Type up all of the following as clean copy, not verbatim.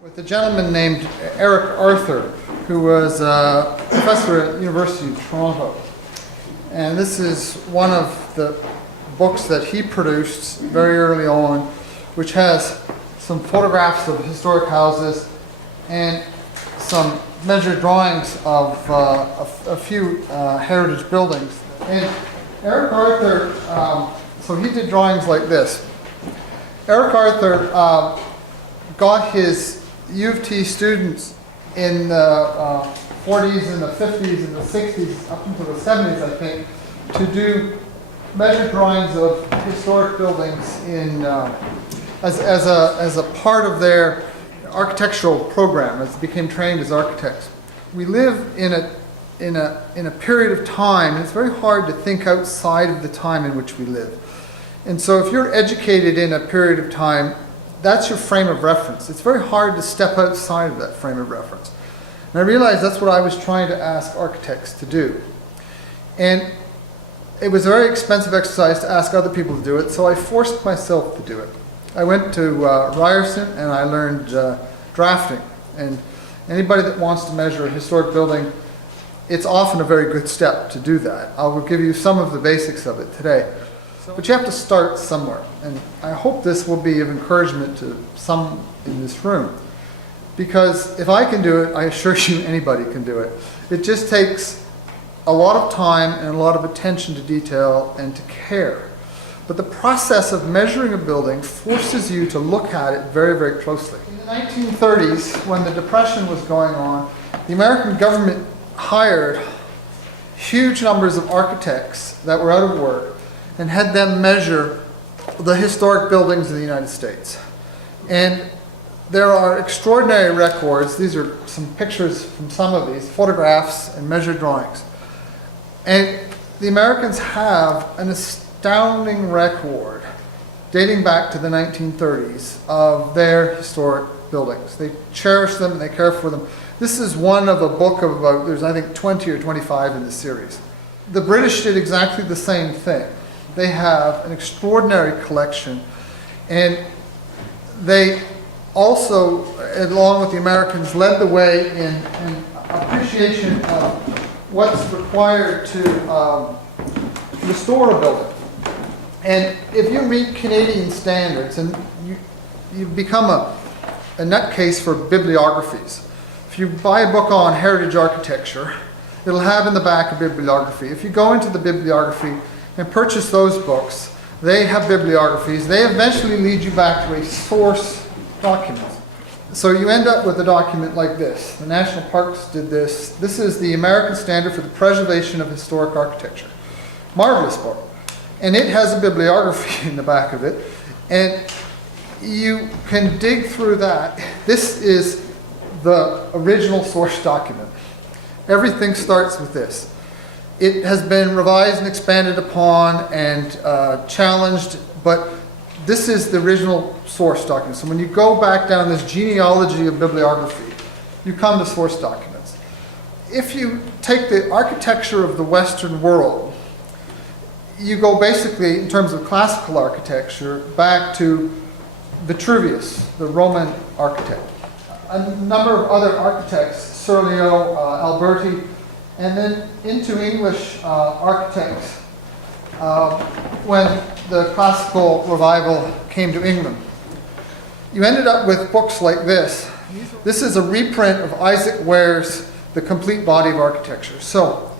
With a gentleman named Eric Arthur, who was a professor at the University of Toronto. And this is one of the books that he produced very early on, which has some photographs of historic houses and some measured drawings of a few heritage buildings. And Eric Arthur, so he did drawings like this. Eric Arthur got his U of T students in the 40s and the 50s and the 60s, up into the 70s, I think, to do measured drawings of historic buildings in, as a part of their architectural program, as they became trained as architects. We live in a period of time, and it's very hard to think outside of the time in which we live. And so if you're educated in a period of time, that's your frame of reference. It's very hard to step outside of that frame of reference. And I realized that's what I was trying to ask architects to do. And it was a very expensive exercise to ask other people to do it, so I forced myself to do it. I went to Ryerson and I learned drafting. And anybody that wants to measure a historic building, it's often a very good step to do that. I will give you some of the basics of it today. But you have to start somewhere, and I hope this will be of encouragement to some in this room. Because if I can do it, I assure you anybody can do it. It just takes a lot of time and a lot of attention to detail and to care. But the process of measuring a building forces you to look at it very, very closely. In the 1930s, when the Depression was going on, the American government hired huge numbers of architects that were out of work and had them measure the historic buildings of the United States. And there are extraordinary records. These are some pictures from some of these, photographs and measured drawings. And the Americans have an astounding record dating back to the 1930s of their historic buildings. They cherish them and they care for them. This is one of a book of about, there's I think 20 or 25 in this series. The British did exactly the same thing. They have an extraordinary collection, and they also, along with the Americans, led the way in appreciation of what's required to restore a building. And if you meet Canadian standards, and you become a nutcase for bibliographies. If you buy a book on heritage architecture, it'll have in the back a bibliography. If you go into the bibliography and purchase those books, they have bibliographies. They eventually lead you back to a source document. So you end up with a document like this. The National Parks did this. This is the American Standard for the Preservation of Historic Architecture. Marvelous book. And it has a bibliography in the back of it. And you can dig through that. This is the original source document. Everything starts with this. It has been revised and expanded upon and challenged, but this is the original source document. So when you go back down this genealogy of bibliography, you come to source documents. If you take the architecture of the Western world, you go basically, in terms of classical architecture, back to Vitruvius, the Roman architect. A number of other architects, Serlio, Alberti, and then into English architects when the classical revival came to England. You ended up with books like this. This is a reprint of Isaac Ware's The Complete Body of Architecture. So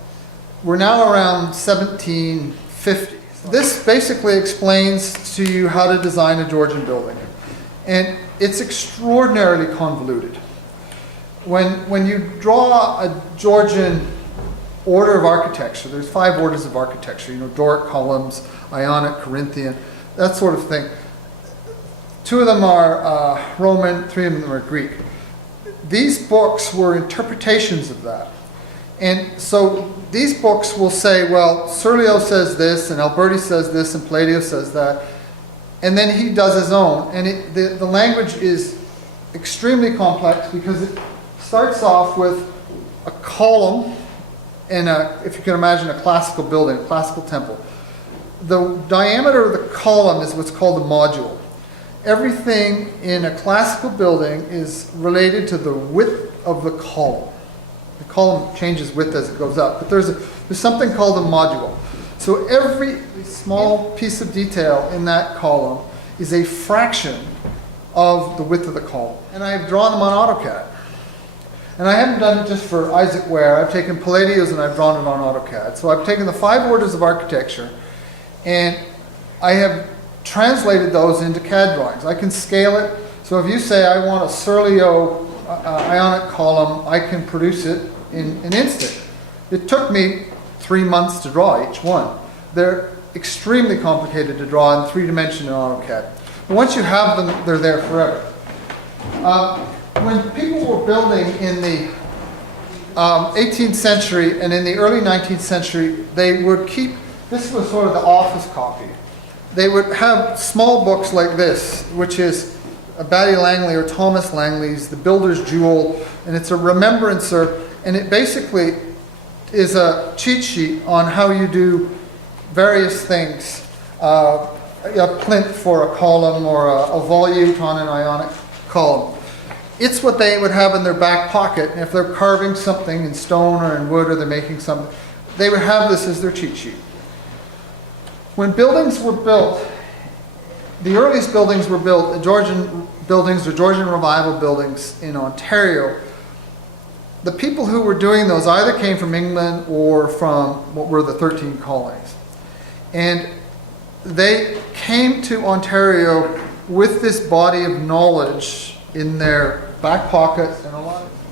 we're now around 1750. This basically explains to you how to design a Georgian building. And it's extraordinarily convoluted. When you draw a Georgian order of architecture, there's 5 orders of architecture, Doric columns, Ionic, Corinthian, that sort of thing. 2 of them are Roman, 3 of them are Greek. These books were interpretations of that. And so these books will say, well, Serlio says this, and Alberti says this, and Palladio says that, and then he does his own. And the language is extremely complex because it starts off with a column in if you can imagine a classical building, a classical temple. The diameter of the column is what's called the module. everything in a classical building is related to the width of the column. The column changes width as it goes up, but there's something called a module. So every small piece of detail in that column is a fraction of the width of the column. And I've drawn them on AutoCAD. And I haven't done it just for Isaac Ware. I've taken Palladios and I've drawn it on AutoCAD. So I've taken the 5 orders of architecture and I have translated those into CAD drawings. I can scale it. So if you say I want a Serlio ionic column, I can produce it in an instant. It took me 3 months to draw each one. They're extremely complicated to draw in 3D in AutoCAD. But once you have them, they're there forever. When people were building in the 18th century and in the early 19th century, they would keep, this was sort of the office copy. They would have small books like this, which is Batty Langley or Thomas Langley's The Builder's Jewel, and it's a remembrancer, and it basically is a cheat sheet on how you do various things. A plinth for a column or a volute on an ionic column. It's what they would have in their back pocket, and if they're carving something in stone or in wood or they're making something, they would have this as their cheat sheet. When buildings were built, the earliest buildings were built, the Georgian buildings or Georgian Revival buildings in Ontario, the people who were doing those either came from England or from what were the 13 colonies. And they came to Ontario with this body of knowledge in their back pockets. And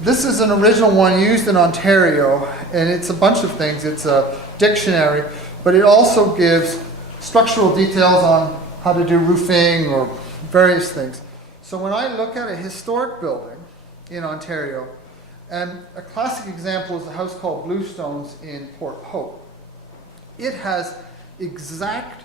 this is an original one used in Ontario, and it's a bunch of things. It's a dictionary, but it also gives structural details on how to do roofing or various things. So when I look at a historic building in Ontario, and a classic example is a house called Bluestones in Port Hope. It has exact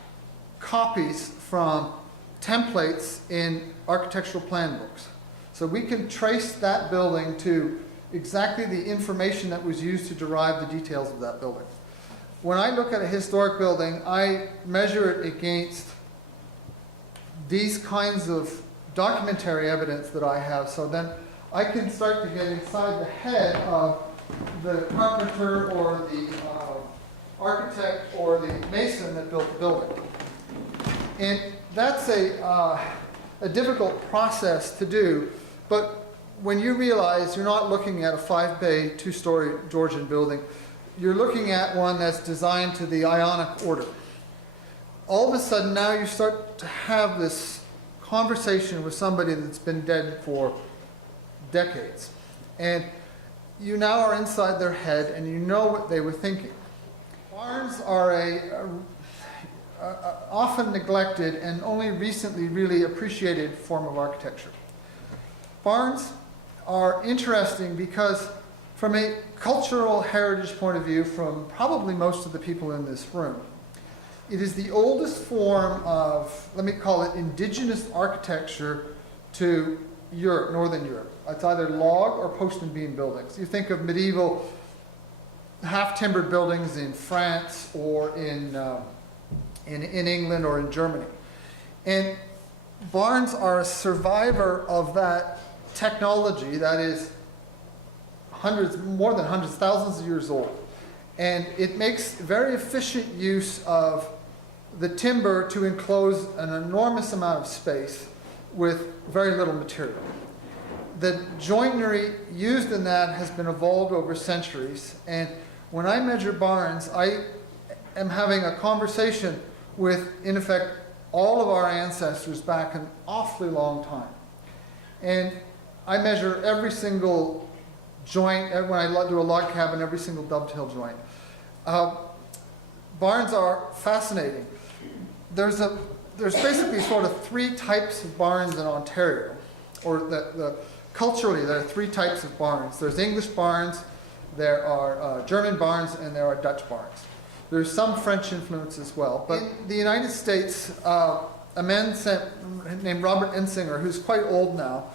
copies from templates in architectural plan books. So we can trace that building to exactly the information that was used to derive the details of that building. When I look at a historic building, I measure it against these kinds of documentary evidence that I have. So then I can start to get inside the head of the carpenter or the architect or the mason that built the building. And that's a difficult process to do, but when you realize you're not looking at a 5-bay, 2-story Georgian building, you're looking at one that's designed to the Ionic order. All of a sudden now you start to have this conversation with somebody that's been dead for decades. And you now are inside their head and you know what they were thinking. Barns are a often neglected and only recently really appreciated form of architecture. Barns are interesting because from a cultural heritage point of view, from probably most of the people in this room, it is the oldest form of, let me call it, indigenous architecture to Europe, Northern Europe. It's either log or post and beam buildings. You think of medieval half-timbered buildings in France or in England or in Germany. And barns are a survivor of that technology that is more than hundreds, thousands of years old. And it makes very efficient use of the timber to enclose an enormous amount of space with very little material. The joinery used in that has been evolved over centuries, and when I measure barns, I am having a conversation with, in effect, all of our ancestors back an awfully long time. And I measure every single joint, when I do a log cabin, every single dovetail joint. Barns are fascinating. There's basically sort of 3 types of barns in Ontario, or culturally there are 3 types of barns. There's English barns, there are German barns, and there are Dutch barns. There's some French influence as well. But in the United States, a man named Robert Ensinger, who's quite old now,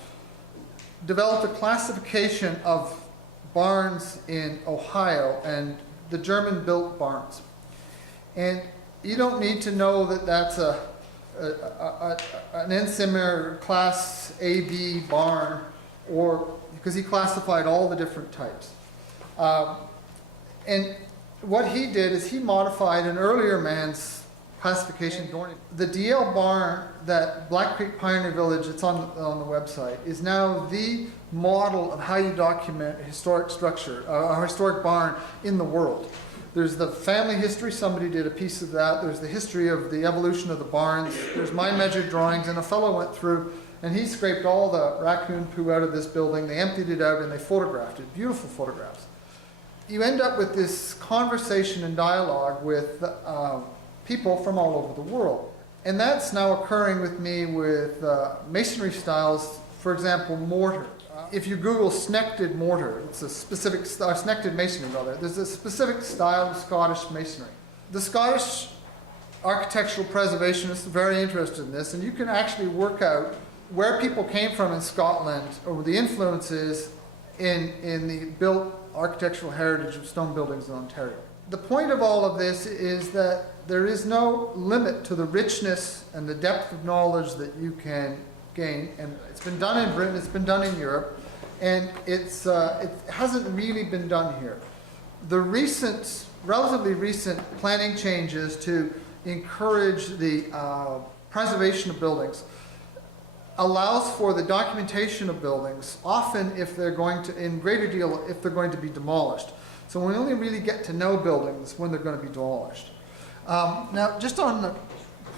developed a classification of barns in Ohio and the German-built barns. And you don't need to know that that's a an NSIM or Class A, B barn, or because he classified all the different types. And what he did is he modified an earlier man's classification. The DL barn that Black Creek Pioneer Village, it's on the website, is now the model of how you document a historic structure, a historic barn in the world. There's the family history, somebody did a piece of that. There's the history of the evolution of the barns. There's my measured drawings, and a fellow went through and he scraped all the raccoon poo out of this building. They emptied it out and they photographed it. Beautiful photographs. You end up with this conversation and dialogue with people from all over the world. And that's now occurring with me with masonry styles, for example, mortar. If you Google Snected mortar, it's a specific Snected masonry rather. There's a specific style of Scottish masonry. The Scottish architectural preservationists are very interested in this, and you can actually work out where people came from in Scotland, or the influences in the built architectural heritage of stone buildings in Ontario. The point of all of this is that there is no limit to the richness and the depth of knowledge that you can gain, and it's been done in Britain, it's been done in Europe, and it hasn't really been done here. The relatively recent planning changes to encourage the preservation of buildings allows for the documentation of buildings, often if they're going to, in greater deal, if they're going to be demolished. So we only really get to know buildings when they're going to be demolished. Now, just on the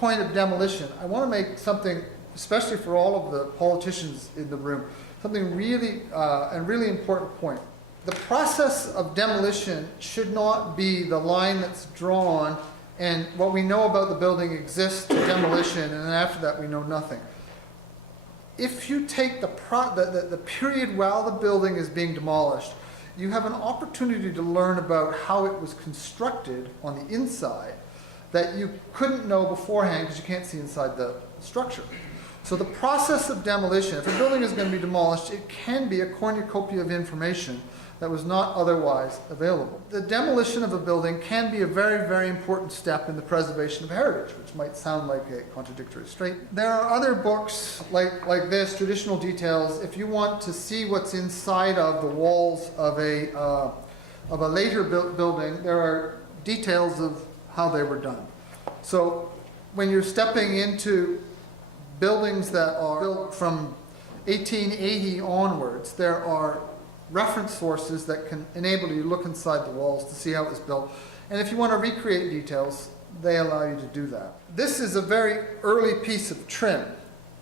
point of demolition, I want to make something, especially for all of the politicians in the room, something really, a really important point. The process of demolition should not be the line that's drawn and what we know about the building exists to demolition, and then after that we know nothing. If you take the period while the building is being demolished, you have an opportunity to learn about how it was constructed on the inside that you couldn't know beforehand because you can't see inside the structure. So the process of demolition, if a building is going to be demolished, it can be a cornucopia of information that was not otherwise available. The demolition of a building can be a very, very important step in the preservation of heritage, which might sound like a contradictory statement. There are other books like this, Traditional Details. If you want to see what's inside of the walls of a later building, there are details of how they were done. So when you're stepping into buildings that are built from 1880 onwards, there are reference sources that can enable you to look inside the walls to see how it was built. And if you want to recreate details, they allow you to do that. This is a very early piece of trim.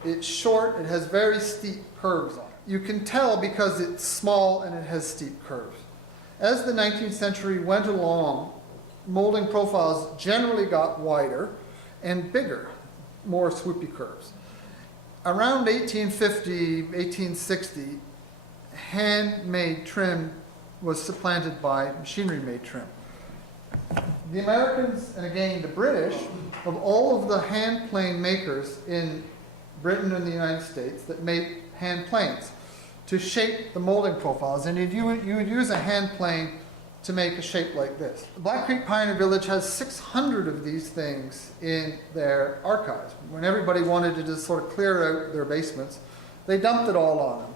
It's short, it has very steep curves on it. You can tell because it's small and it has steep curves. As the 19th century went along, molding profiles generally got wider and bigger, more swoopy curves. Around 1850, 1860, handmade trim was supplanted by machinery-made trim. The Americans, and again the British, of all of the hand plane makers in Britain and the United States that made hand planes to shape the molding profiles, and you would use a hand plane to make a shape like this. The Black Creek Pioneer Village has 600 of these things in their archives. When everybody wanted to just sort of clear out their basements, they dumped it all on them.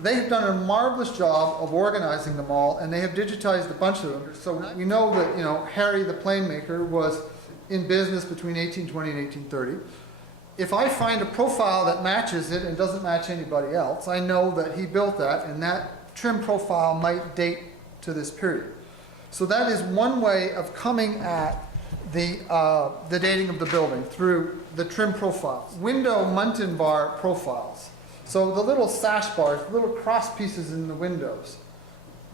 They have done a marvelous job of organizing them all, and they have digitized a bunch of them. So we know that, you know, Harry the plane maker was in business between 1820 and 1830. If I find a profile that matches it and doesn't match anybody else, I know that he built that, and that trim profile might date to this period. So that is one way of coming at the dating of the building, through the trim profiles. Window Muntin bar profiles. So the little sash bars, little cross pieces in the windows.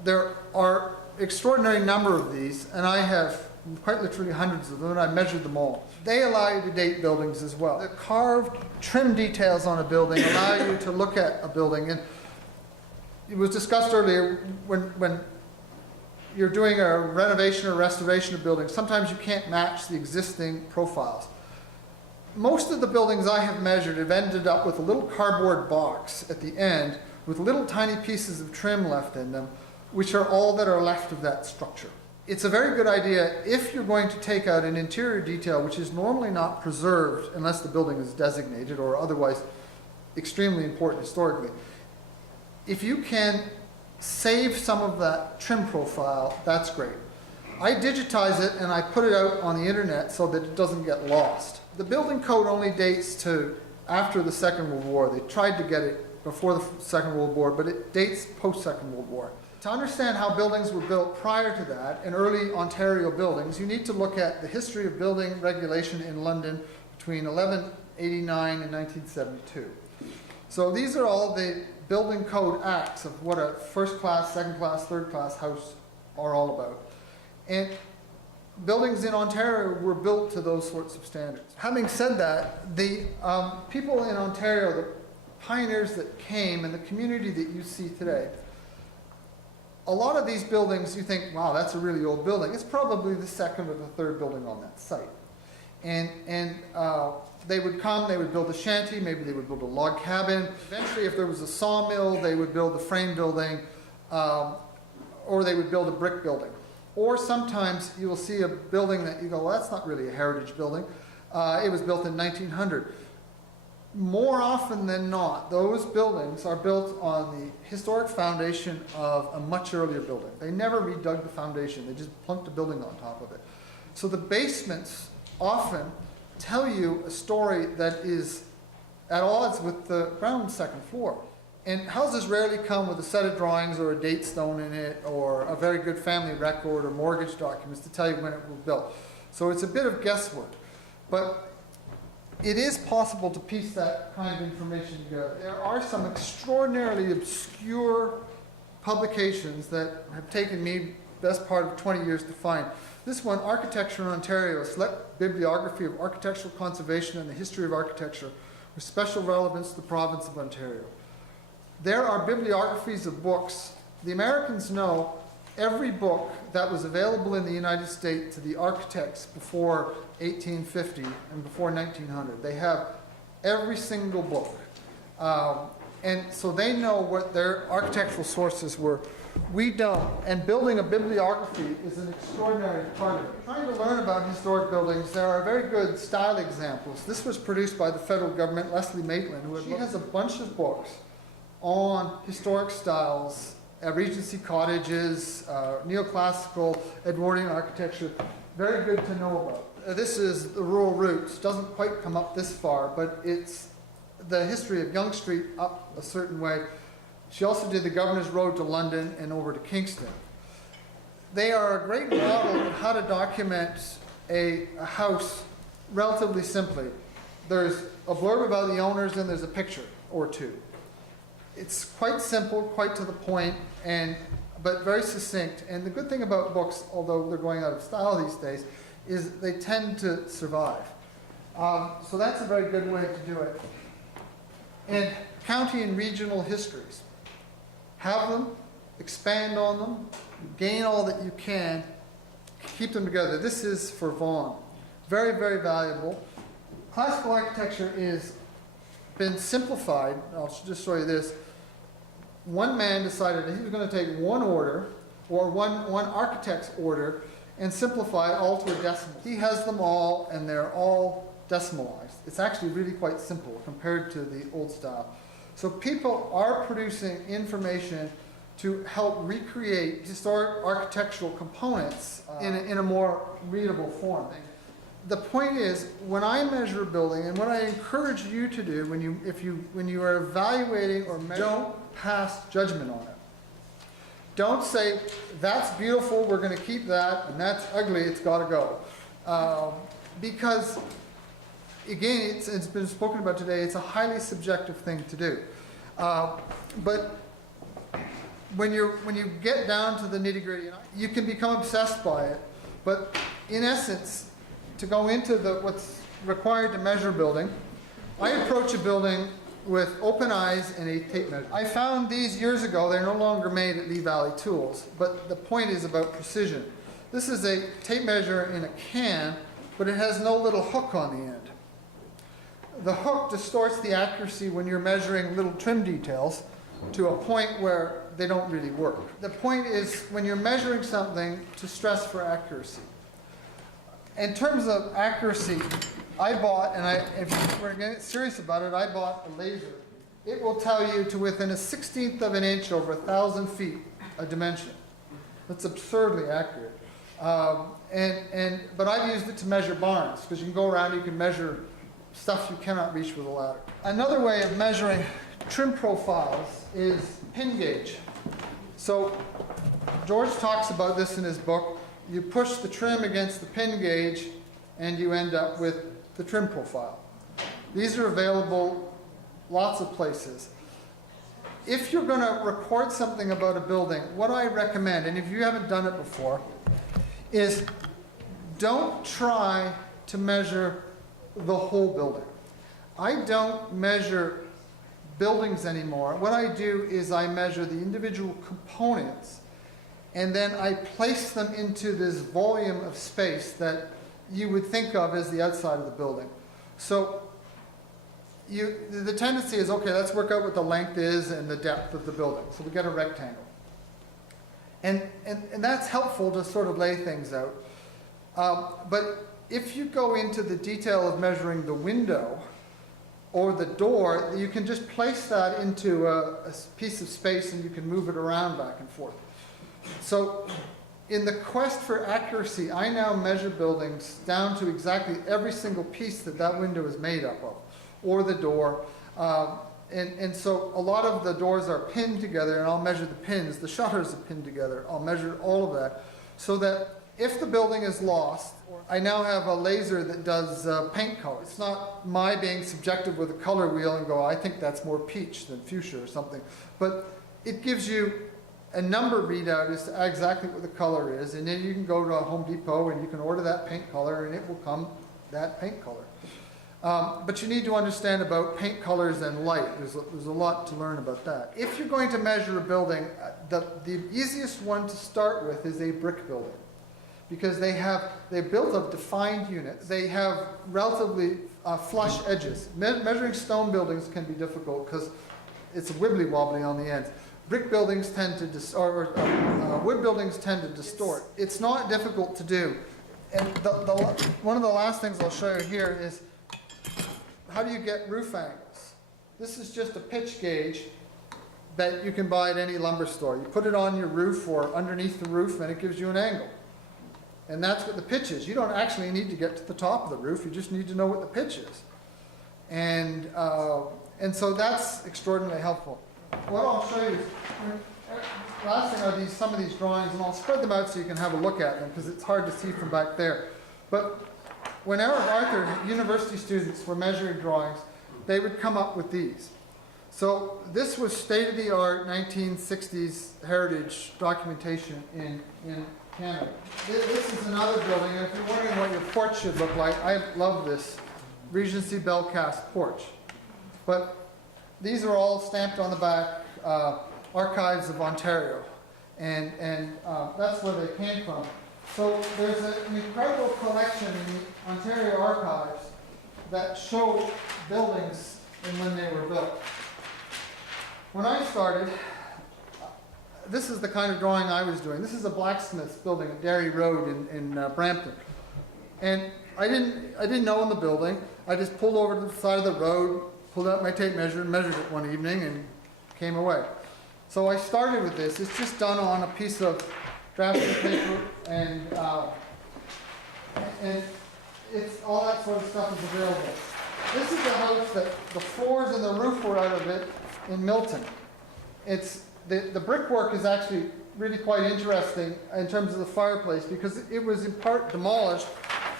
There are extraordinary number of these, and I have quite literally hundreds of them, and I've measured them all. They allow you to date buildings as well. The carved trim details on a building allow you to look at a building. And it was discussed earlier, when you're doing a renovation or restoration of buildings, sometimes you can't match the existing profiles. Most of the buildings I have measured have ended up with a little cardboard box at the end with little tiny pieces of trim left in them, which are all that are left of that structure. It's a very good idea if you're going to take out an interior detail which is normally not preserved unless the building is designated or otherwise extremely important historically. If you can save some of that trim profile, that's great. I digitize it and I put it out on the internet so that it doesn't get lost. The building code only dates to after the Second World War. They tried to get it before the Second World War, but it dates post-Second World War. To understand how buildings were built prior to that, in early Ontario buildings, you need to look at the history of building regulation in London between 1189 and 1972. So these are all the building code acts of what a first class, second class, third class house are all about. And buildings in Ontario were built to those sorts of standards. Having said that, the people in Ontario, the pioneers that came and the community that you see today, a lot of these buildings you think, wow, that's a really old building. It's probably the second or the third building on that site. And they would come, they would build a shanty, maybe they would build a log cabin. Eventually, if there was a sawmill, they would build a frame building, or they would build a brick building. Or sometimes you will see a building that you go, well, that's not really a heritage building. It was built in 1900. More often than not, those buildings are built on the historic foundation of a much earlier building. They never redug the foundation. They just plunked a building on top of it. So the basements often tell you a story that is at odds with the ground second floor. And houses rarely come with a set of drawings or a date stone in it or a very good family record or mortgage documents to tell you when it was built. So it's a bit of guesswork. But it is possible to piece that kind of information together. There are some extraordinarily obscure publications that have taken me best part of 20 years to find. This one, Architecture in Ontario, a select bibliography of architectural conservation and the history of architecture with special relevance to the province of Ontario. There are bibliographies of books. The Americans know every book that was available in the United States to the architects before 1850 and before 1900. They have every single book. And so they know what their architectural sources were. We don't. And building a bibliography is an extraordinary part of it. Trying to learn about historic buildings, there are very good style examples. This was produced by the federal government, Leslie Maitland, who has a bunch of books on historic styles, Regency cottages, neoclassical, Edwardian architecture. Very good to know about. This is the rural roots. Doesn't quite come up this far, but it's the history of Yonge Street up a certain way. She also did the Governor's Road to London and over to Kingston. They are a great model of how to document a house relatively simply. There's a blurb about the owners and there's a picture or two. It's quite simple, quite to the point, but very succinct. And the good thing about books, although they're going out of style these days, is they tend to survive. So that's a very good way to do it. And county and regional histories. Have them, expand on them, gain all that you can, keep them together. This is for Vaughan. Very, very valuable. Classical architecture is been simplified. I'll just show you this. One man decided that he was going to take one order, or one architect's order, and simplify it all to a decimal. He has them all, and they're all decimalized. It's actually really quite simple compared to the old style. So people are producing information to help recreate historic architectural components in a more readable form. The point is, when I measure a building, and what I encourage you to do when you are evaluating or measuring, don't pass judgment on it. Don't say, that's beautiful, we're going to keep that, and that's ugly, it's got to go. Because, again, it's been spoken about today, it's a highly subjective thing to do. But when you get down to the nitty-gritty, you can become obsessed by it. But in essence, to go into what's required to measure a building, I approach a building with open eyes and a tape measure. I found these years ago. They're no longer made at Lee Valley Tools, but the point is about precision. This is a tape measure in a can, but it has no little hook on the end. The hook distorts the accuracy when you're measuring little trim details, to a point where they don't really work. The point is when you're measuring something to stress for accuracy. In terms of accuracy, I bought, and if we're getting serious about it, I bought a laser. It will tell you to within a 1/16 of an inch over 1,000 feet a dimension. That's absurdly accurate. But I've used it to measure barns, because you can go around, you can measure stuff you cannot reach with a ladder. Another way of measuring trim profiles is pin gauge. So George talks about this in his book. You push the trim against the pin gauge and you end up with the trim profile. These are available lots of places. If you're going to record something about a building, what I recommend, and if you haven't done it before, is don't try to measure the whole building. I don't measure buildings anymore. What I do is I measure the individual components, and then I place them into this volume of space that you would think of as the outside of the building. So the tendency is, okay, let's work out what the length is and the depth of the building. So we get a rectangle. And that's helpful to sort of lay things out. But if you go into the detail of measuring the window or the door, you can just place that into a piece of space and you can move it around back and forth. So in the quest for accuracy, I now measure buildings down to exactly every single piece that window is made up of, or the door. And so a lot of the doors are pinned together, and I'll measure the pins. The shutters are pinned together. I'll measure all of that, so that if the building is lost, I now have a laser that does paint color. It's not my being subjective with a color wheel and go, I think that's more peach than fuchsia or something. But it gives you a number readout as to exactly what the color is, and then you can go to a Home Depot and you can order that paint color, and it will come that paint color. But you need to understand about paint colors and light. There's a lot to learn about that. If you're going to measure a building, the easiest one to start with is a brick building, because they're built of defined units. They have relatively flush edges. Measuring stone buildings can be difficult because it's wibbly wobbly on the ends. Brick buildings tend to wood buildings tend to distort. It's not difficult to do. And one of the last things I'll show you here is how do you get roof angles? This is just a pitch gauge that you can buy at any lumber store. You put it on your roof or underneath the roof and it gives you an angle. And that's what the pitch is. You don't actually need to get to the top of the roof, you just need to know what the pitch is. And so that's extraordinarily helpful. What I'll show you is, last thing are some of these drawings, and I'll spread them out so you can have a look at them because it's hard to see from back there. But when Eric Arthur, university students, were measuring drawings, they would come up with these. So this was state-of-the-art 1960s heritage documentation in Canada. This is another building, and if you're wondering what your porch should look like, I love this Regency Bell Cast porch. But these are all stamped on the back, Archives of Ontario, and that's where they came from. So there's an incredible collection in the Ontario Archives that show buildings and when they were built. When I started, this is the kind of drawing I was doing. This is a blacksmith's building at Derry Road in Brampton. And I didn't know in the building. I just pulled over to the side of the road, pulled out my tape measure and measured it one evening and came away. So I started with this. It's just done on a piece of drafting paper, and it's all that sort of stuff is available. This is a house that the floors and the roof were out of it in Milton. It's the brickwork is actually really quite interesting in terms of the fireplace because it was in part demolished.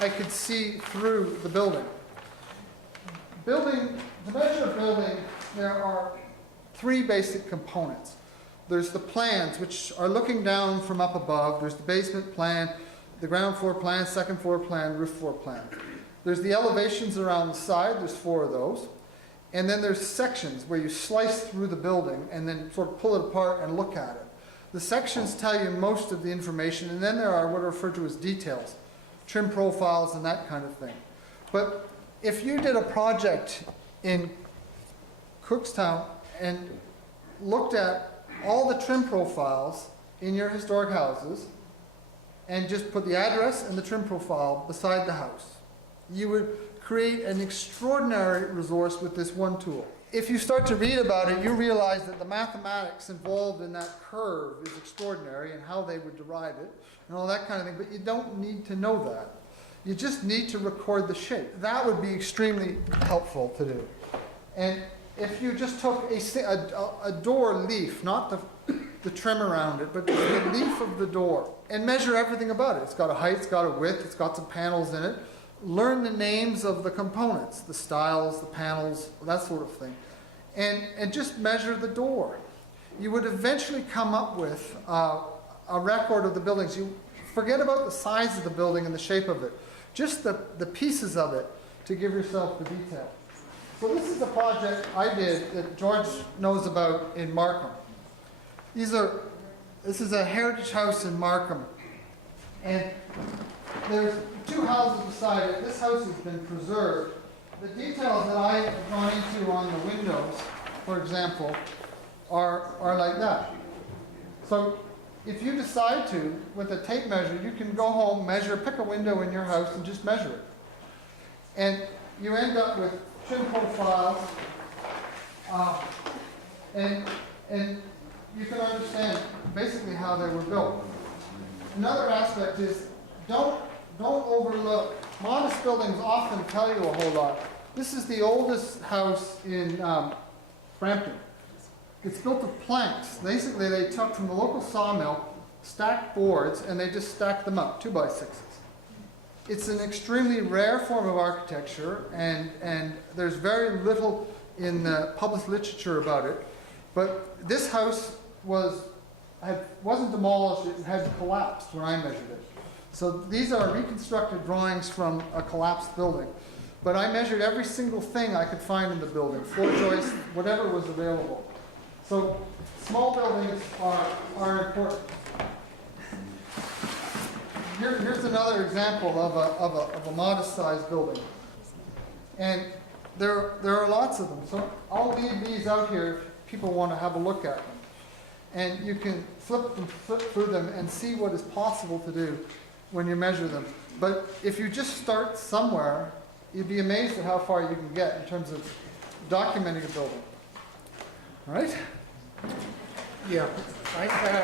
I could see through the building. To measure a building, there are three basic components. There's the plans, which are looking down from up above. There's the basement plan, the ground floor plan, second floor plan, roof floor plan. There's the elevations around the side. There's 4 of those. And then there's sections where you slice through the building and then sort of pull it apart and look at it. The sections tell you most of the information, and then there are what are referred to as details, trim profiles and that kind of thing. But if you did a project in Cookstown and looked at all the trim profiles in your historic houses and just put the address and the trim profile beside the house, you would create an extraordinary resource with this one tool. If you start to read about it, you realize that the mathematics involved in that curve is extraordinary and how they would derive it and all that kind of thing, but you don't need to know that. You just need to record the shape. That would be extremely helpful to do. And if you just took a door leaf, not the trim around it, but the leaf of the door, and measure everything about it. It's got a height, it's got a width, it's got some panels in it. Learn the names of the components, the styles, the panels, that sort of thing. And just measure the door. You would eventually come up with a record of the buildings. You forget about the size of the building and the shape of it. Just the pieces of it to give yourself the detail. So this is a project I did that George knows about in Markham. This is a heritage house in Markham. And there's two houses beside it. This house has been preserved. The details that I have gone into on the windows, for example, are like that. So if you decide to, with a tape measure, you can go home, measure, pick a window in your house and just measure it. And you end up with trim profiles, and you can understand basically how they were built. Another aspect is don't overlook, modest buildings often tell you a whole lot. This is the oldest house in Brampton. It's built of planks. Basically, they took from the local sawmill, stacked boards, and they just stacked them up, 2x6s. It's an extremely rare form of architecture, and there's very little in the published literature about it. But this house wasn't demolished, it had collapsed when I measured it. So these are reconstructed drawings from a collapsed building. But I measured every single thing I could find in the building, floor joists, whatever was available. So small buildings are important. Here's another example of a modest-sized building. And there are lots of them. So I'll leave these out here if people want to have a look at them. And you can flip through them and see what is possible to do when you measure them. But if you just start somewhere, you'd be amazed at how far you can get in terms of documenting a building. All right? Yeah. Thank you very